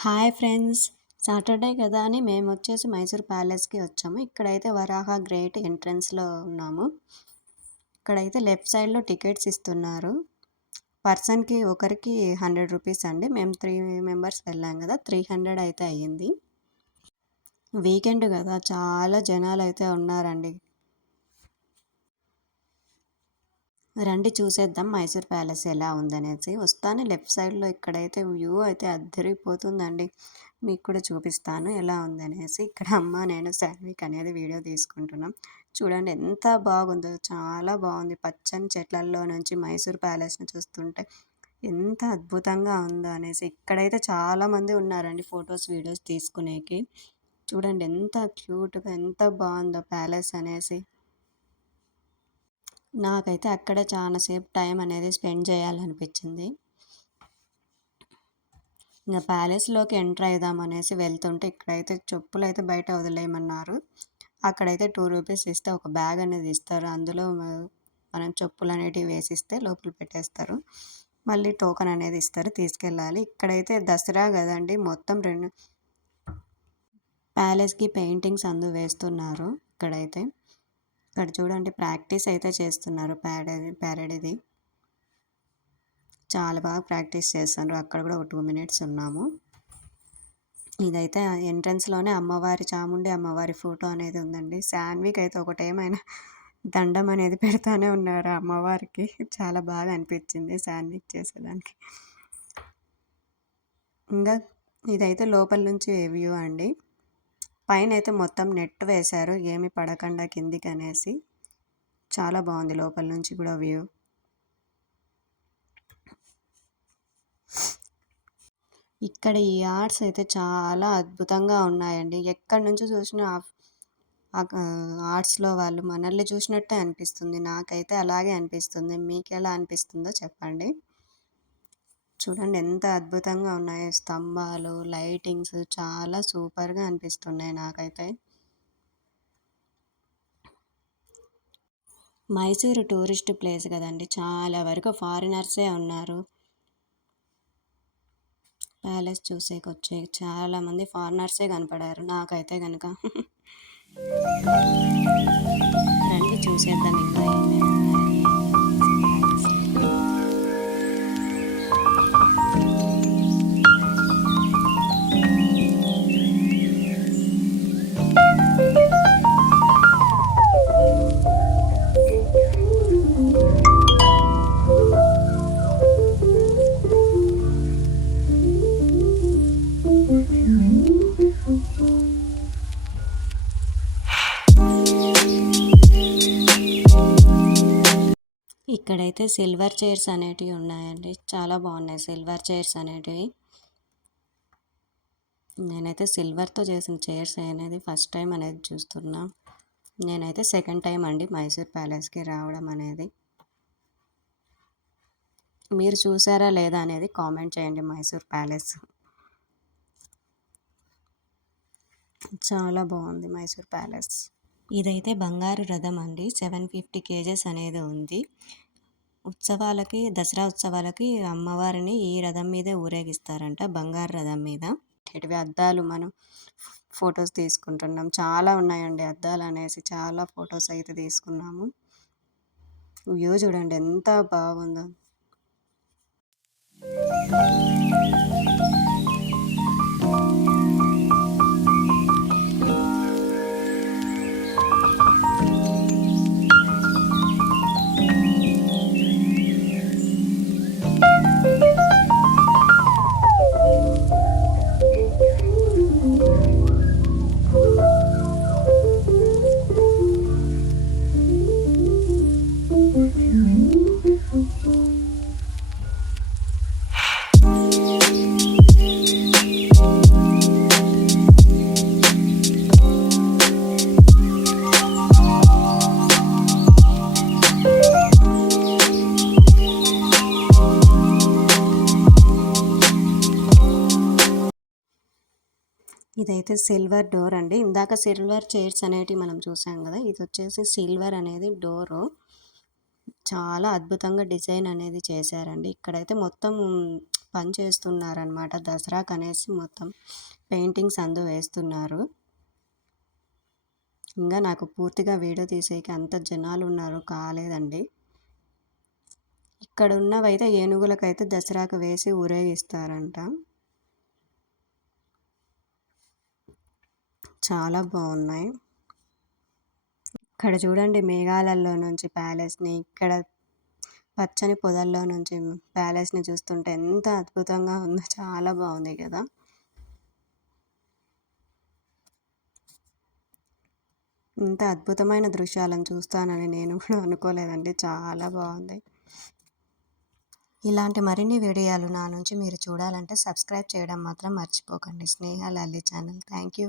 Hi friends. Saturday కదా అని మేమొచ్చేసి మైసూర్ ప్యాలెస్‌కి వచ్చాము. ఇక్కడైతే వరాహ గ్రేట్ ఎంట్రన్స్‌లో ఉన్నాము. ఇక్కడైతే లెఫ్ట్ సైడ్‌లో టికెట్స్ ఇస్తున్నారు. పర్సన్‌కి ఒకరికి రూ. 100 అండి. మేము 3 మెంబర్స్ వెళ్ళాం కదా! 300 అయితే అయ్యింది. వీకెండ్ కదా! చాలా జనాలైతే ఉన్నారండి. రండి చూసేద్దాం మైసూర్ ప్యాలెస్ ఎలా ఉందనేసి. వస్తాను లెఫ్ట్ సైడ్‌లో ఇక్కడైతే వ్యూ అయితే అద్దరిపోతుందండి. మీకు కూడా చూపిస్తాను ఎలా ఉందనేసి. ఇక్కడ అమ్మ, నేను శాన్విక్ అనేది వీడియో తీసుకుంటున్నాం. చూడండి ఎంత బాగుందో, చాలా బాగుంది. పచ్చని చెట్లల్లో నుంచి మైసూర్ ప్యాలెస్‌ని చూస్తుంటే ఎంత అద్భుతంగా ఉందో అనేసి. ఇక్కడైతే చాలామంది ఉన్నారండి ఫొటోస్, వీడియోస్ తీసుకునేకి. చూడండి ఎంత క్యూట్‌గా ఎంత బాగుందో ప్యాలెస్ అనేసి. నాకైతే అక్కడే చాలా సేపు టైం అనేది స్పెండ్ చేయాలనిపించింది. ఇంక ప్యాలెస్‌లోకి ఎంటర్ అయిదాం అనేసి వెళ్తుంటే ఇక్కడైతే చెప్పులైతే బయట వదిలేయమన్నారు. అక్కడైతే రూ. 2 ఇస్తే ఒక బ్యాగ్ అనేది ఇస్తారు. అందులో మనం చెప్పులనేటివి వేసిస్తే లోపల పెట్టేస్తారు. మళ్ళీ టోకెన్ అనేది ఇస్తారు, తీసుకెళ్ళాలి. ఇక్కడైతే దసరా కదండీ! మొత్తం ప్యాలెస్‌కి పెయింటింగ్స్ వేస్తున్నారు ఇక్కడైతే. ఇక్కడ చూడండి ప్రాక్టీస్ అయితే చేస్తున్నారు ప్యారడీది. చాలా బాగా ప్రాక్టీస్ చేశారు. అక్కడ కూడా ఒక 2 మినిట్స్ ఉన్నాము. ఇదైతే ఎంట్రన్స్‌లోనే అమ్మవారి, చాముండి అమ్మవారి ఫోటో అనేది ఉందండి. శాన్విక్ అయితే ఒకటేమైనా దండం అనేది పెడతానే ఉన్నారు అమ్మవారికి. చాలా బాగా అనిపించింది శాన్విక్ చేసేదానికి. ఇంకా ఇదైతే లోపల నుంచి వ్యూ అండి. పైన అయితే మొత్తం నెట్ వేశారు ఏమి పడకుండా కిందికి అనేసి. చాలా బాగుంది లోపల నుంచి కూడా వ్యూ. ఇక్కడ ఈ ఆర్ట్స్ అయితే చాలా అద్భుతంగా ఉన్నాయండి. ఎక్కడి నుంచి చూసినా ఆర్ట్స్‌లో వాళ్ళు మనల్ని చూసినట్టే అనిపిస్తుంది. నాకైతే అలాగే అనిపిస్తుంది. మీకెలా అనిపిస్తుందో చెప్పండి. చూడండి ఎంత అద్భుతంగా ఉన్నాయో స్తంభాలు, లైటింగ్స్ చాలా సూపర్‌గా అనిపిస్తున్నాయి నాకైతే. మైసూరు టూరిస్ట్ ప్లేస్ కదండి! చాలా వరకు ఫారినర్సే ఉన్నారు. ప్యాలెస్ చూసేకొచ్చే చాలామంది ఫారినర్సే కనపడారు నాకైతే గనక. రండి చూసేద్దాం ఇంకా ఏమేమి ఉన్నాయి. ఇక్కడైతే సిల్వర్ చైర్స్ అనేటివి ఉన్నాయండి. చాలా బాగున్నాయి సిల్వర్ చైర్స్ అనేటివి. నేనైతే సిల్వర్తో చేసిన చైర్స్ అనేది ఫస్ట్ టైం అనేది చూస్తున్నా. నేనైతే సెకండ్ టైం అండి మైసూర్ ప్యాలెస్కి రావడం అనేది. మీరు చూసారా లేదా అనేది కామెంట్ చేయండి. మైసూర్ ప్యాలెస్ చాలా బాగుంది మైసూర్ ప్యాలెస్. ఇదైతే బంగారు రథం అండి. 750 కేజెస్ అనేది ఉంది. దసరా ఉత్సవాలకి అమ్మవారిని ఈ రథం మీదే ఊరేగిస్తారంట, బంగారు రథం మీద. ఇటువి అద్దాలు మనం ఫొటోస్ తీసుకుంటున్నాం. చాలా ఉన్నాయండి అద్దాలు అనేసి. చాలా ఫొటోస్ అయితే తీసుకున్నాము. వ్యూ చూడండి ఎంత బాగుందో. ఇదైతే సిల్వర్ డోర్ అండి. ఇందాక సిల్వర్ చైర్స్ అనేటివి మనం చూసాం కదా! ఇది వచ్చేసి సిల్వర్ అనేది డోరు. చాలా అద్భుతంగా డిజైన్ అనేది చేశారండి. ఇక్కడైతే మొత్తం పని చేస్తున్నారనమాట. దసరాకనేసి మొత్తం పెయింటింగ్స్ వేస్తున్నారు. ఇంకా నాకు పూర్తిగా వీడియో తీసేకి అంత జనాలున్నారు కాలేదండి. ఇక్కడ ఉన్నవైతే ఏనుగులకైతే దసరాకు వేసి ఊరేగిస్తారంట. చాలా బాగున్నాయి. ఇక్కడ చూడండి మేఘాలలో నుంచి ప్యాలెస్ని, ఇక్కడ పచ్చని పొదల్లో నుంచి ప్యాలెస్ని చూస్తుంటే ఎంత అద్భుతంగా ఉందో, చాలా బాగుంది కదా. ఇంత అద్భుతమైన దృశ్యాలను చూస్తానని నేను కూడా అనుకోలేదండి. చాలా బాగుంది. ఇలాంటి మరిన్ని వీడియోలు నా నుంచి మీరు చూడాలంటే సబ్స్క్రైబ్ చేయడం మాత్రం మర్చిపోకండి. స్నేహ లల్లి ఛానల్. Thank you.